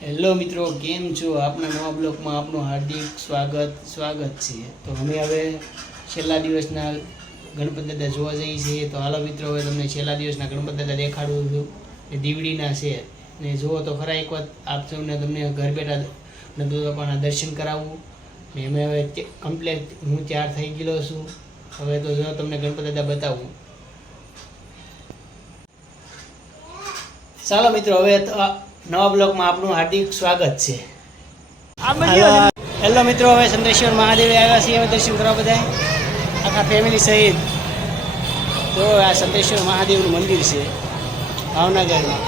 Hello મિત્રો, કેમ છો? આપણા નવા બ્લોગમાં આપનું હાર્દિક સ્વાગત છે. તો અમે હવે છેલ્લા દિવસના ગણપતિ દાદા જોવા જઈએ છીએ. તો હાલો મિત્રો, હવે તમને છેલ્લા દિવસના ગણપતિ દાદા દેખાડું છું. એ દીવડીના છે ને જુઓ તો ખરા એક વાત આપ સૌને તમને ઘર બેઠા ગણપતિ બાપાના દર્શન કરાવવું. ને અમે હવે કમ્પ્લેટ હું તૈયાર થઈ ગયેલો છું. હવે તો જો તમને ગણપતિ દાદા બતાવું. ચાલો મિત્રો, હવે નવા બ્લોગમાં આપનું હાર્દિક સ્વાગત છે. હેલો મિત્રો, હવે ચંદ્રેશ્વર મહાદેવે આવ્યા છીએ. હવે દર્શન કરવા બધા આખા ફેમિલી સહિત. તો આ ચંદ્રેશ્વર મહાદેવનું મંદિર છે ભાવનગરમાં.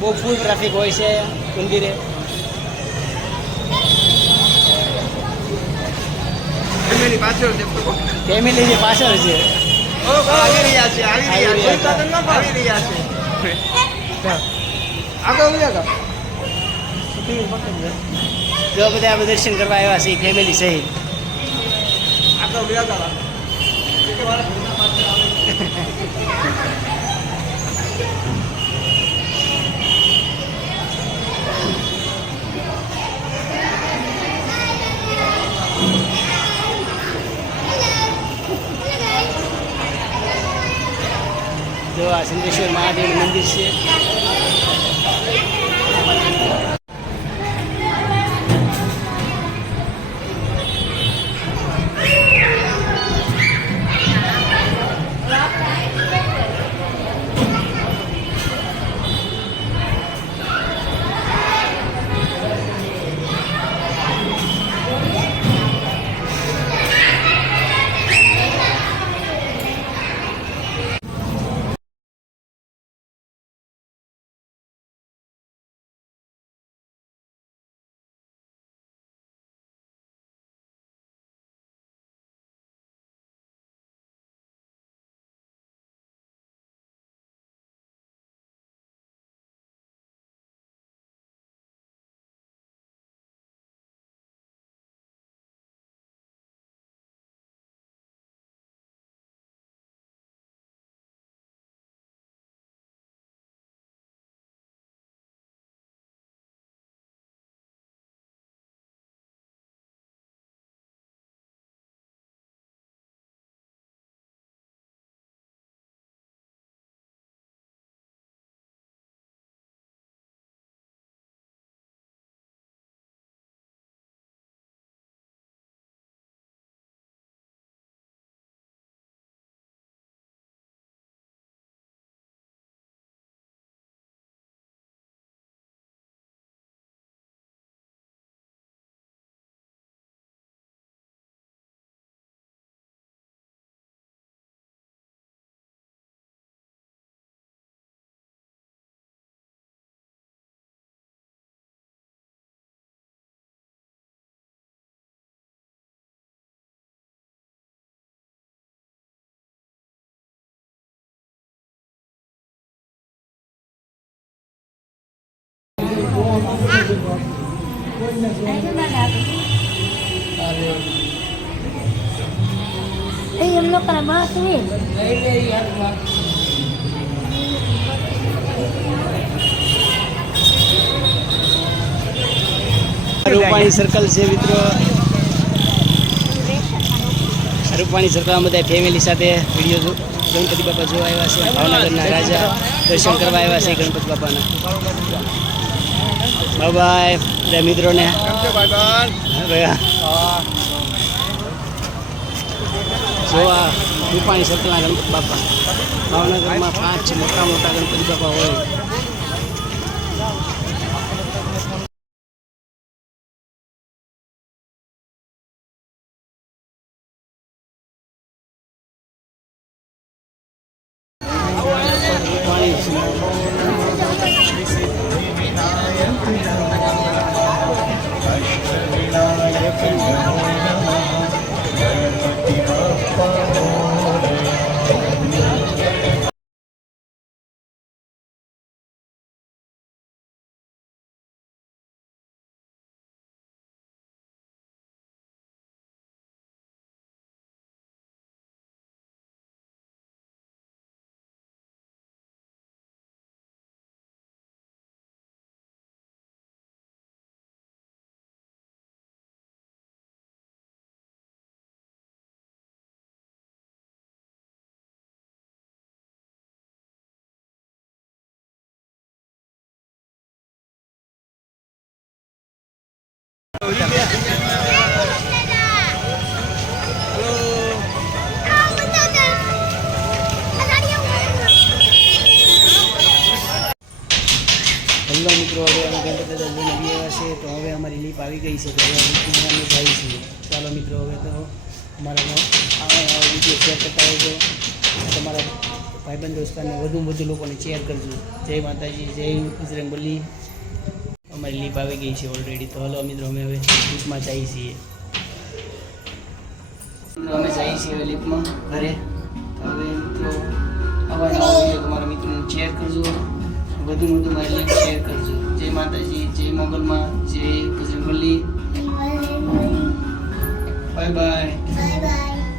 બહુ ફૂલ ટ્રાફિક હોય છે મંદિરે. ફેમિલી જે પાછળ છે જો બધા દર્શન કરવા આવ્યા છે ફેમિલી સહિત. જો આ ચંદ્રેશ્વર મહાદેવનું મંદિર છે. Em lo para más bien. Rupani circle છે મિત્રો. રૂપાણી સર્કલમાં બધા ફેમિલી સાથે વિડીયો ગણપતિ બાપા જોવા આવ્યા છે. ભાવનગરના રાજા દર્શન કરવા આવ્યા છે ગણપતિ બાપાના. બાય બધા મિત્રોને જોવા. રૂપાણી સર્કલના ગણપતિ બાપા ભાવનગરમાં 5 મોટા ગણપતિ બાપા હોય. હેલો મિત્રો, હવે અમે ગણપતિ દાદા જોઈને આવ્યા છે. તો હવે અમારી લીપ આવી ગઈ છે. તો હવે અમે જાય છીએ. ચાલો મિત્રો, હવે તો અમારા વિડીયો શેર કરતા હોજો. તમારા ભાઈબંધ દોસ્તારને વધુમાં વધુ લોકોને શેર કરજો. જય માતાજી, જય બજરંગબલી. અમારી લીપ આવી ગઈ છે ઓલરેડી. તો હલો મિત્રો, અમે હવે લીપમાં જઈએ છીએ. અમે જઈએ છીએ હવે લીપમાં ઘરે. તો હવે મિત્રો આવા નવા વિડીયો તમારા મિત્રોને શેર કરજો. વધુ મારી લીપ શેર કરજો. જય માતાજી, જય મોગલમાં, જય Bajrangbali. Bye bye. Bye bye.